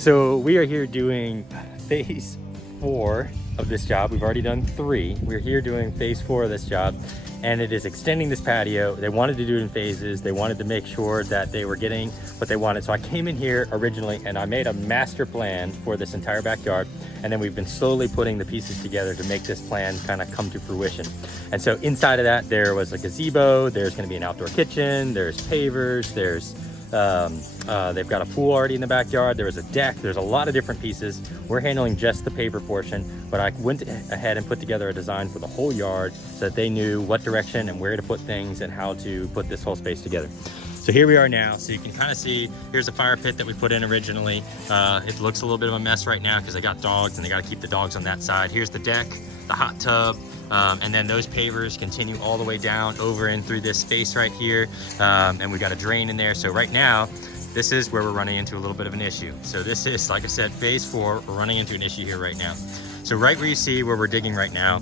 So we are here doing phase 4 of this job. We've already done 3. We're here doing phase 4 of this job, and it is extending this patio. They wanted to do it in phases. They wanted to make sure that they were getting what they wanted. So I came in here originally and I made a master plan for this entire backyard. And then we've been slowly putting the pieces together to make this plan kind of come to fruition. And so inside of that, there was a gazebo. There's going to be an outdoor kitchen. There's pavers. There's they've got a pool already in the backyard. There was a deck. There's a lot of different pieces. We're handling just the paver portion, but I went ahead and put together a design for the whole yard so that they knew what direction and where to put things and how to put this whole space together. So here we are now. So you can kind of see, here's a fire pit that we put in originally. It looks a little bit of a mess right now because they got dogs and they got to keep the dogs on that side. Here's the deck, the hot tub, and then those pavers continue all the way down over and through this space right here. And we got a drain in there. So right now, this is where we're running into a little bit of an issue. So this is, like I said, phase 4. We're running into an issue here right now. So right where you see where we're digging right now,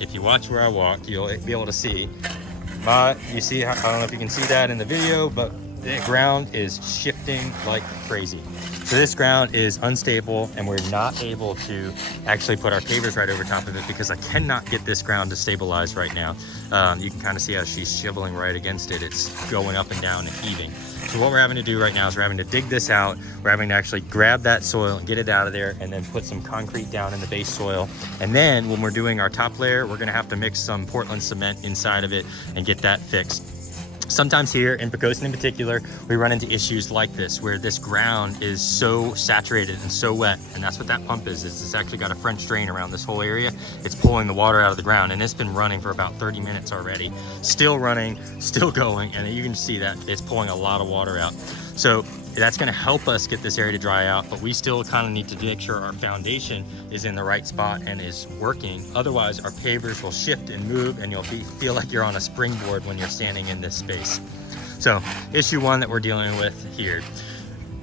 if you watch where I walk, you'll be able to see. You see, I don't know if you can see that in the video, but the ground is shifting like crazy. So this ground is unstable and we're not able to actually put our pavers right over top of it because I cannot get this ground to stabilize right now. You can kind of see how she's shiveling right against it. It's going up and down and heaving. So what we're having to do right now is we're having to dig this out. We're having to actually grab that soil and get it out of there and then put some concrete down in the base soil. And then when we're doing our top layer, we're gonna have to mix some Portland cement inside of it and get that fixed. Sometimes here in Poquoson in particular, we run into issues like this where this ground is so saturated and so wet, and that's what that pump is. It's actually got a French drain around this whole area. It's pulling the water out of the ground, and it's been running for about 30 minutes already. Still running, still going, and you can see that it's pulling a lot of water out. So that's going to help us get this area to dry out, but we still kind of need to make sure our foundation is in the right spot and is working. Otherwise, our pavers will shift and move, and you'll feel like you're on a springboard when you're standing in this space. So issue 1 that we're dealing with here.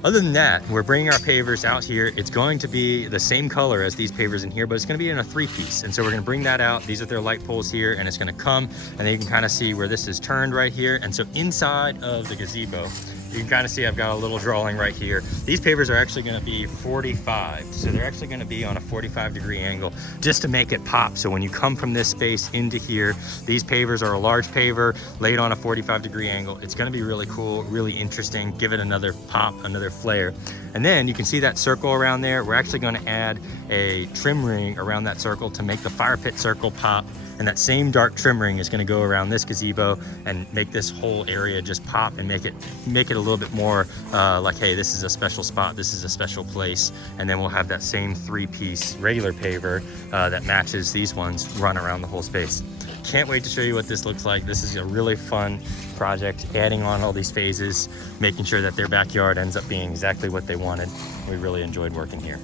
Other than that, we're bringing our pavers out here. It's going to be the same color as these pavers in here, but it's going to be in a 3-piece. And so we're going to bring that out. These are their light poles here, and it's going to come, and then you can kind of see where this is turned right here. And so inside of the gazebo, you can kind of see I've got a little drawing right here. These pavers are actually going to be 45. So they're actually going to be on a 45-degree angle just to make it pop. So when you come from this space into here, these pavers are a large paver laid on a 45-degree angle. It's going to be really cool, really interesting. Give it another pop, another flare. And then you can see that circle around there. We're actually going to add a trim ring around that circle to make the fire pit circle pop. And that same dark trim ring is going to go around this gazebo and make this whole area just pop and make it a little bit more like, hey, this is a special spot, this is a special place. And then we'll have that same 3-piece regular paver that matches these ones run around the whole space. Can't wait to show you what this looks like. This is a really fun project, adding on all these phases, making sure that their backyard ends up being exactly what they wanted. We really enjoyed working here.